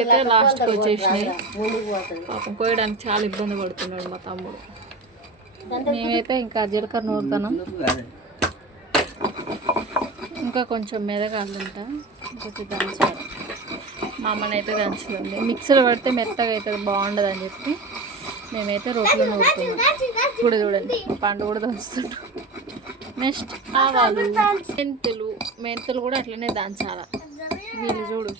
అయితే లాస్ట్కి వచ్చేసినాయి. పాపం కోయడానికి చాలా ఇబ్బంది పడుతున్నాడు మా తమ్ముడు. మేమైతే ఇంకా జీలకర్ర నూరుతాను. ఇంకా కొంచెం మెదగాలంట, కొంచెం దంచాలి. మా అమ్మని అయితే దంచుతుంది. మిక్సీలో పడితే మెత్తగా అవుతుంది, బాగుండదు అని చెప్పి మేమైతే రోట్లో నూరుతున్నాం. ఇప్పుడు చూడండి పండు కూడా దంచుతుంటాం. నెక్స్ట్ ఆవాలు, మెంతులు కూడా అట్లనే దంచాలి. వీళ్ళు చూడు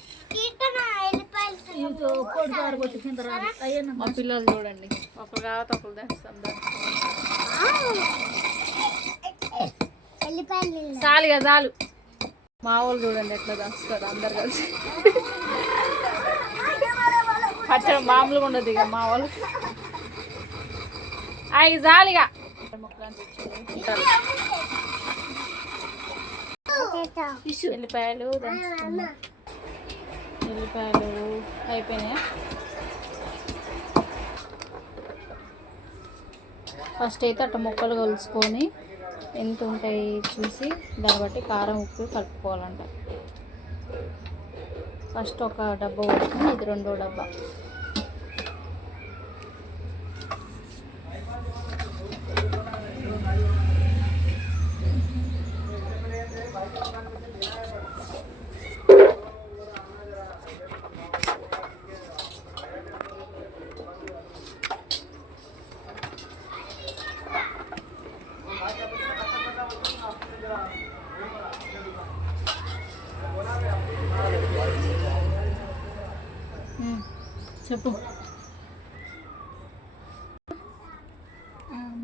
మా పిల్లలు చూడండి, ఒకరు కాబట్టి ఒకరు దంచుతాం. చాలుగా చాలు. మా వాళ్ళు చూడండి ఎట్లా దంచుతారు అందరు కలిసి. పచ్చడి మామూలుగా ఉండదు ఇక మా వాళ్ళు. అవి జాలిగా ఎల్లిపాయలు అయిపోయినాయి. ఫస్ట్ అయితే అట్ట ముక్కలు కలుసుకొని ఎంత ఉంటాయి చూసి దాన్ని బట్టి కారం ఉప్పు కలుపుకోవాలంట. ఫస్ట్ ఒక డబ్బా పోసుకొని ఇది రెండో డబ్బా. చెప్పు.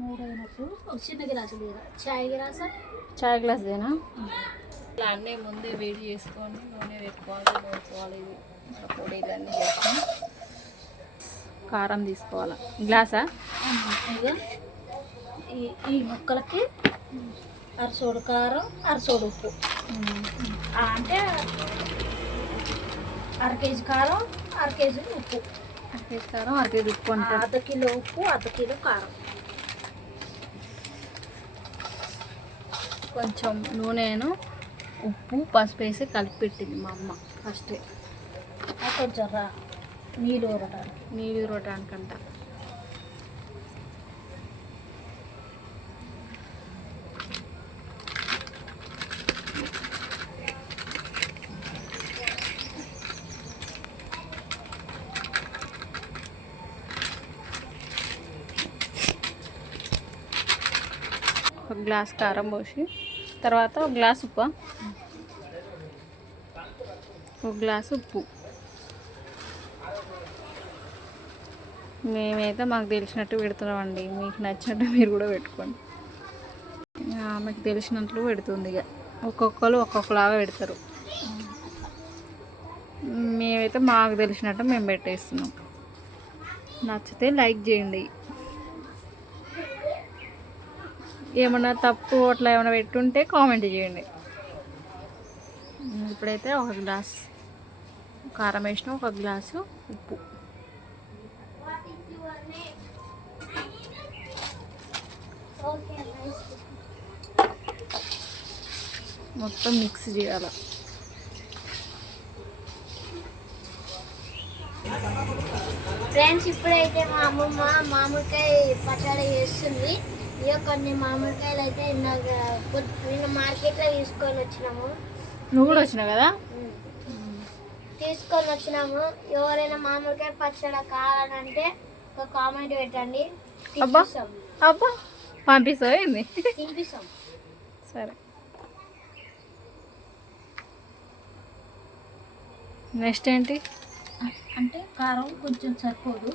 3 అయినప్పుడు ఒక చిన్న గ్లాసు లేదా చాయ్ గ్లాస్ దేనా? ఇలా అన్నీ ముందే వేడి చేసుకొని నూనె పెట్టుకోవాలి. ఇది పొడి ఇవన్నీ చేసుకొని కారం తీసుకోవాలి. గ్లాసా? ఈ ముక్కలకి అరసోడు కారం, అరసోడు ఉప్పు. అంటే 1/2 కేజీ కారం, 1/2 కేజీ ఉప్పు. 1/2 కేజీ కారం, 1/2 కేజీ ఉప్పు అంటే 1/2 కిలో ఉప్పు, 1/2 కిలో కారం. కొంచెం నూనెను ఉప్పు పసుపు వేసి కలిపి పెట్టింది మా అమ్మ ఫస్ట్. కొంచెం నీళ్ళు ఊరటానికంట. ఒక గ్లాస్ కారం పోసి తర్వాత ఒక గ్లాస్ ఉప్పు, ఒక గ్లాసు ఉప్పు. మేమైతే మాకు తెలిసినట్టు పెడుతున్నామండి, మీకు నచ్చినట్టు మీరు కూడా పెట్టుకోండి. మీకు తెలిసినట్లు పెడుతుంది. ఇక ఒక్కొక్కరు ఒక్కొక్కలాగా పెడతారు. మేమైతే మాకు తెలిసినట్టు మేము పెట్టేస్తున్నాం. నచ్చితే లైక్ చేయండి. ఏమన్నా తప్పు అట్లా ఏమైనా పెట్టుంటే కామెంట్ చేయండి. ఇప్పుడైతే ఒక గ్లాస్ కారం వేసిన, ఒక గ్లాసు ఉప్పు. మొత్తం మిక్స్ చేయాలి. ఫ్రెండ్స్, ఇప్పుడైతే మా అమ్మమ్మ మామిడికాయ పచ్చడి చేస్తుంది. ఇక కొన్ని మామిడికాయలు అయితే నిన్న మార్కెట్లో తీసుకొని వచ్చినాము. నువ్వు కూడా వచ్చినావు కదా? తీసుకొని వచ్చినాము. ఎవరైనా మామిడికాయ పచ్చడి కావాలంటే ఒక కామెంట్ పెట్టండి. అబ్బా పంపిస్తావు? ఏంది తినిపిస్తాం. సరే. నెక్స్ట్ ఏంటి అంటే కారం కొంచెం సరిపోదు,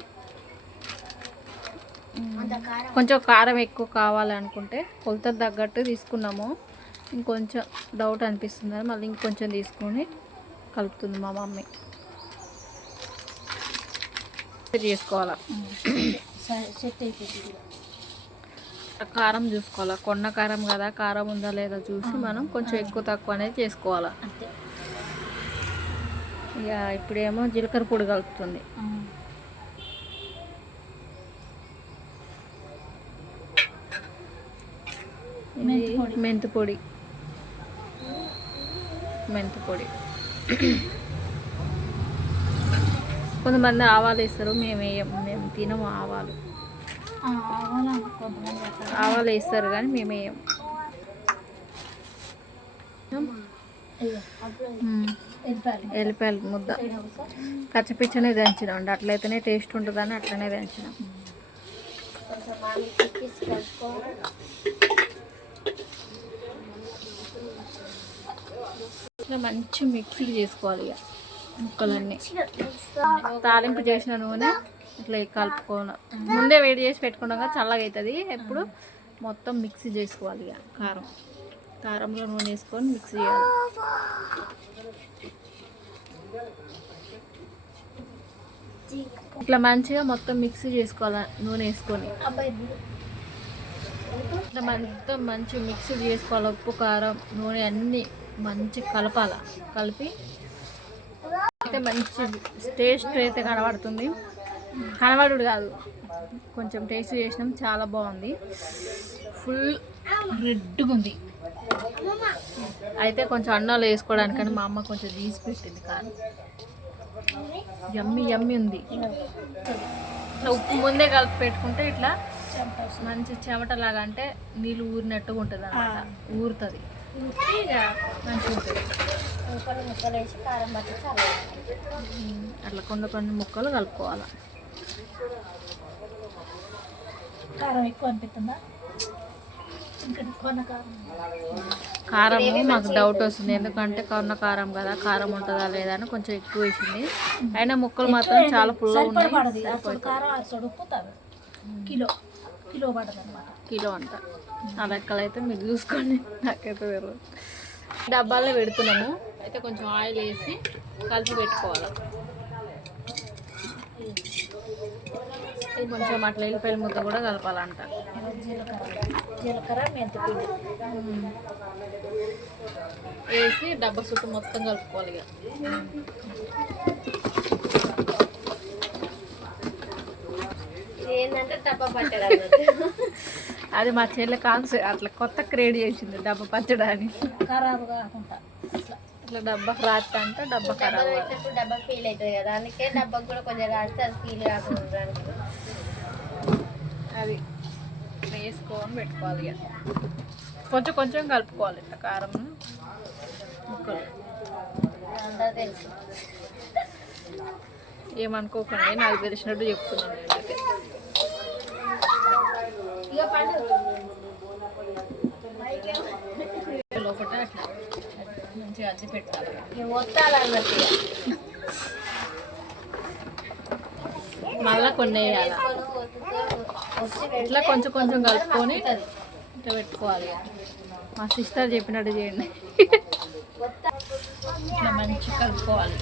కొంచెం కారం ఎక్కువ కావాలనుకుంటే కొలత తగ్గట్టు తీసుకున్నాము. ఇంకొంచెం డౌట్ అనిపిస్తుంది అని మళ్ళీ ఇంకొంచెం తీసుకొని కలుపుతుంది మా మమ్మీ. చేసుకోవాలా, సెట్ అయిపోతుంది. కారం చూసుకోవాలా, కొన్న కారం కదా, కారం ఉందా లేదా చూసి మనం కొంచెం ఎక్కువ తక్కువ అనేది చేసుకోవాలా. ఇక ఇప్పుడేమో జీలకర్ర పొడి కలుపుతుంది. మెంతి పొడి కొంతమంది ఆవాలు వేస్తారు, మేము వేయము, మేము తినము ఆవాలు. ఆవాలు వేస్తారు కానీ మేము వేయము. ఎల్లిపాయలు ముద్ద కచ్చపిచ్చనే దంచినాం, అట్లయితేనే టేస్ట్ ఉంటుందని అట్లనే దంచినాం. ఇట్లా మంచి మిక్సీ చేసుకోవాలి ఇక ముక్కలన్నీ. తాలింపు చేసిన నూనె ఇట్లా కలుపుకోవాలి. ముందే వేడి చేసి పెట్టుకున్నాక చల్లగా అవుతుంది. ఎప్పుడు మొత్తం మిక్సీ చేసుకోవాలి. ఇక కారంలో నూనె వేసుకొని మిక్సీ చేయాలి. ఇట్లా మంచిగా మొత్తం మిక్సీ చేసుకోవాలి నూనె వేసుకొని. ఇట్లా మొత్తం మంచి మిక్సీ చేసుకోవాలి. ఉప్పు కారం నూనె అన్నీ మంచి కలపాలి. కలిపి అయితే మంచి టేస్ట్ అయితే కనబడుతుంది. కనబడుడు కాదు, కొంచెం టేస్ట్ చేసినాం, చాలా బాగుంది. ఫుల్ రెడ్గా ఉంది. అయితే కొంచెం అన్నంలో వేసుకోవడానికని మా అమ్మ కొంచెం తీసి పెట్టింది. కానీ యమ్మీ యమ్మీ ఉంది. ఇట్లా ఉప్పు ముందే కలిపి పెట్టుకుంటే ఇట్లా మంచి చెమటలాగా, అంటే నీళ్ళు ఊరినట్టుగా ఉంటుంది అన్నమాట. ఊరుతుంది, మంచిగా ఉంటుంది. అట్లా కొన్ని ముక్కలు కలుపుకోవాలి. కారం ఎక్కువ అనిపిస్తుందా? కారం మాకు డౌట్ వస్తుంది, ఎందుకంటే కొన్న కారం కదా, కారం ఉంటుందా లేదా అని కొంచెం ఎక్కువ వేసింది. అయినా ముక్కలు మాత్రం చాలా పుల్లగా ఉన్నాయి. కిలో అంట ఆ లెక్కలు అయితే మీరు చూసుకోండి, నాకైతే తెలియదు. డబ్బాల్లో పెడుతున్నాము. అయితే కొంచెం ఆయిల్ వేసి కలిపి పెట్టుకోవాలి. కొంచెం అట్లా ఎల్లిపాయల ముద్ద కూడా కలపాలంట. జీలకర్ర మెంతిపిండి వేసి డబ్బా చుట్టూ మొత్తం కలుపుకోవాలి. ఇక ఏంటంటే డబ్బా పచ్చడి అది మా చెల్లె కాన్సెప్ట్, అట్లా కొత్త క్రియేట్ చేసింది డబ్బా పచ్చడి అని. ఖరాబ్ కాకుండా ఇట్లా డబ్బా రాస్తా అంటే డబ్బా ఖరాబ్, డబ్బా ఫీల్ అవుతుంది కదా, అందుకే డబ్బాకు కూడా కొంచెం రాస్తే అది ఫీల్ కాకుండా అది వేసుకొని పెట్టుకోవాలి. ఇక కొంచెం కొంచెం కలుపుకోవాలి. ఇట్లా కారం ముక్కలు తెలుసు. ఏమనుకోకండి, నాకు తెలిసినట్టు చెప్తున్నాను నేనైతే. లోపల అట్లా మంచిగా అద్ది పెట్టాలి. మళ్ళీ కొన్ని వేయాలి. ఇట్లా కొంచెం కొంచెం కలుపుకొని ఇట్లా పెట్టుకోవాలి. మా సిస్టర్ చెప్పినట్టు చేయండి. ఇట్లా మంచిగా కలుపుకోవాలి.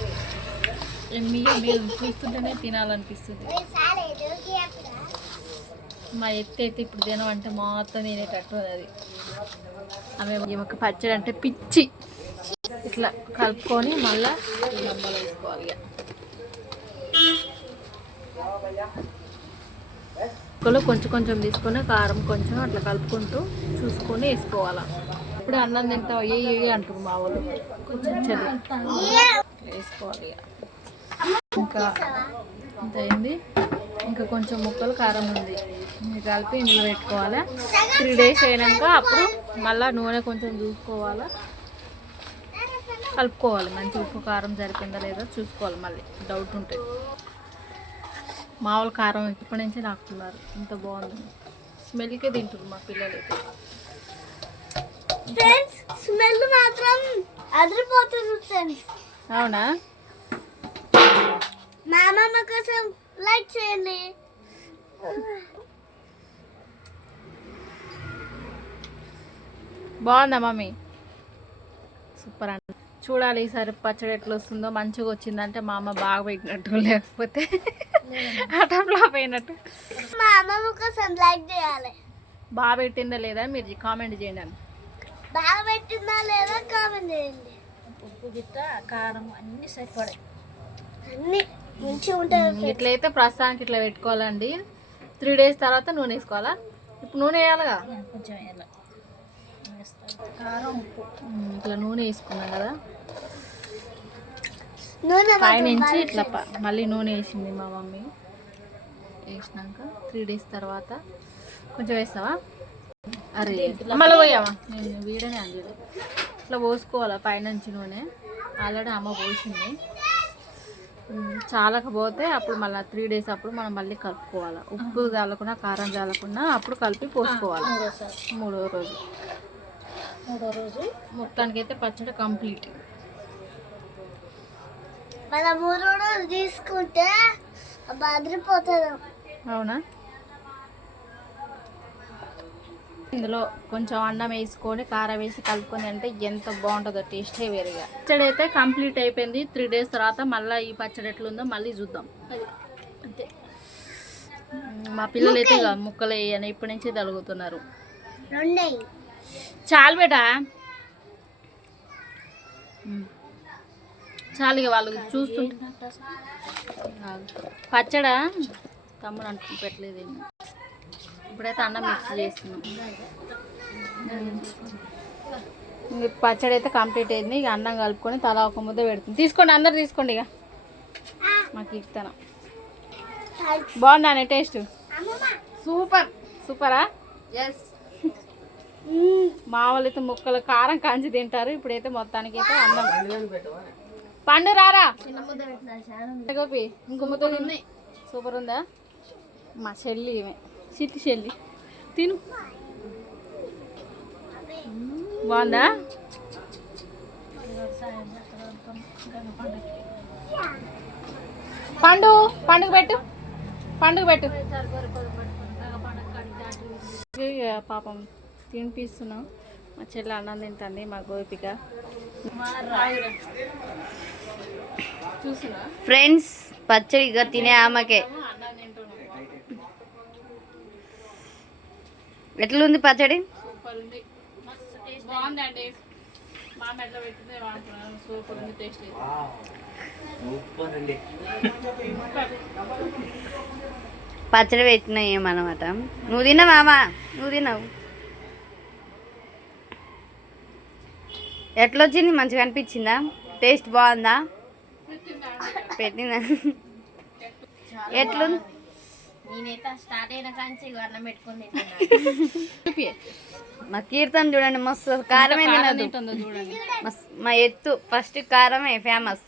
మీరు చూస్తుంటేనే తినాలనిపిస్తుంది. మా అయితే ఇప్పుడు తినమంటే మొత్తం తినేటట్టు అది. ఆమె ఈమెకు పచ్చడి అంటే పిచ్చి. ఇట్లా కలుపుకొని మళ్ళీ డబ్బాలో వేసుకోవాలి. ఇక కొంచెం కొంచెం తీసుకొని కారం కొంచెం అట్లా కలుపుకుంటూ చూసుకొని వేసుకోవాలి. ఇప్పుడు అన్నం తింటావు ఏ అంటారు మా వాళ్ళు. కొంచెం చదివి వేసుకోవాలి. ఇంకా ఇంత అయింది. ఇంకా కొంచెం ముక్కలు కారం ఉంది, కలిపి ఇందులో పెట్టుకోవాలి. 3 days అయినాక అప్పుడు మళ్ళీ నూనె కొంచెం చూసుకోవాలి, కలుపుకోవాలి. మంచి ఉప్పు కారం సరిపోయిందా లేదా చూసుకోవాలి. మళ్ళీ డౌట్ ఉంటుంది. మామూలు కారం ఇప్పటి నుంచే నాకుతున్నారు. ఇంత బాగుంది, స్మెల్కే తింటుంది మా పిల్లలు అయితే. స్మెల్ మాత్రం అదిరిపోతుంది ఫ్రెండ్స్. అవునా? మా అమ్మమ్మ కోసం లైక్ చేయండి. బాగుందా మమ్మీ? సూపర్ అండి. చూడాలి ఈసారి పచ్చడి ఎట్లా వస్తుందో. మంచిగా వచ్చిందంటే మా అమ్మ బాగా పెట్టినట్టు, లేకపోతే అటంలో పోయినట్టు. మా అమ్మమ్మ కోసం లైక్ చేయాలి. బాగా పెట్టిందా లేదా మీరు కామెంట్ చేయండి. బాగా పెట్టిందా లేదా కామెంట్ చేయండి. ఉప్పు గిట్ట కారం అన్నీ సరిపడాయి, అన్నీ మంచిగా ఉంటుంది. ఇట్లయితే ప్రస్తుతానికి ఇట్లా పెట్టుకోవాలండి. 3 days తర్వాత నూనె వేసుకోవాలా? ఇప్పుడు నూనె వేయాలిగా, కొంచెం వేయాలి. కారం ఉప్పు ఇట్లా నూనె వేసుకున్నాం కదా. నూనె పైనుంచి ఇట్లా మళ్ళీ నూనె వేసింది మా మమ్మీ. వేసినాక 3 days తర్వాత కొంచెం వేస్తావా? అరే మళ్ళీ పోయావా? నేను వీడనే అంది. ఇట్లా పోసుకోవాలా పైనుంచి నూనె. ఆల్రెడీ అమ్మ పోసింది. చాలకపోతే అప్పుడు మళ్ళీ 3 days అప్పుడు మనం మళ్ళీ కలుపుకోవాలి. ఉప్పు జాలకుండా కారం జాలకుండా అప్పుడు కలిపి పోసుకోవాలి. మూడో రోజు మొత్తానికైతే పచ్చడి కంప్లీట్. మన 3వ రోజు తీసుకుంటే బదిరిపోతుంది. అవునా? ఇందులో కొంచెం అన్నం వేసుకొని కారం వేసి కలుపుకొని అంటే ఎంత బాగుంటుందో, టేస్టే వేరుగా. పచ్చడి అయితే కంప్లీట్ అయిపోయింది. 3 days తర్వాత మళ్ళీ ఈ పచ్చడి ఎట్లుందో మళ్ళీ చూద్దాం. అంతే. మా పిల్లలు అయితే ముక్కలు వేయని ఇప్పటి నుంచే తలుగుతున్నారు. చాలు బేటా, చాలు. ఇక వాళ్ళు చూస్తుంటే పచ్చడా తమ్ముడు అంటు పెట్టలేదు. ఇప్పుడైతే అన్నం మిక్స్ చేస్తున్నాం. పచ్చడి అయితే కంప్లీట్ అయింది. ఇక అన్నం కలుపుకొని తలా ఒక ముద్ద పెడుతుంది. తీసుకోండి, అందరు తీసుకోండి. ఇక మాకు ఇస్తాను. బాగుందా టేస్ట్? సూపరా? ఎస్. మా వాళ్ళు అయితే ముక్కలు కారం కాంచి తింటారు. ఇప్పుడైతే మొత్తానికి అయితే అన్నం. పండు రారా గోపి, ఇంకో ముద్ద తింది. సూపర్ ఉందా? మా చెల్లి చిట్టి చెల్లి తిను. బాగుందా? పండుగ పెట్టు. పాపం తినిపిస్తున్నాం. మా చెల్లి అన్నం తింటుంది. మా గోపిక చూస్తున్నా ఫ్రెండ్స్. పచ్చడి ఇక తినే ఆమెకే. ఎట్లుంది పచ్చడి? సూపర్ ఉంది. బాగుందండి. మా మెట్లో పెట్టిందే వాడుతున్నాను. సూపర్ ఉంది. టేస్ట్ పచ్చడి పెట్టినా ఏమన్నమాట. నువ్వు తిన్నావు మామ? నువ్వు తిన్నావు? ఎట్లొచ్చింది? మంచిగా అనిపించిందా? టేస్ట్ బాగుందా? పెట్టిందా? ఎట్లుంది? నేనైతే స్టార్ట్ అయిన కాంచి అన్నం పెట్టుకుని మా కీర్తన చూడండి, మస్తు కారమే తినదు. మా ఎత్తు ఫస్ట్ కారమే ఫేమస్.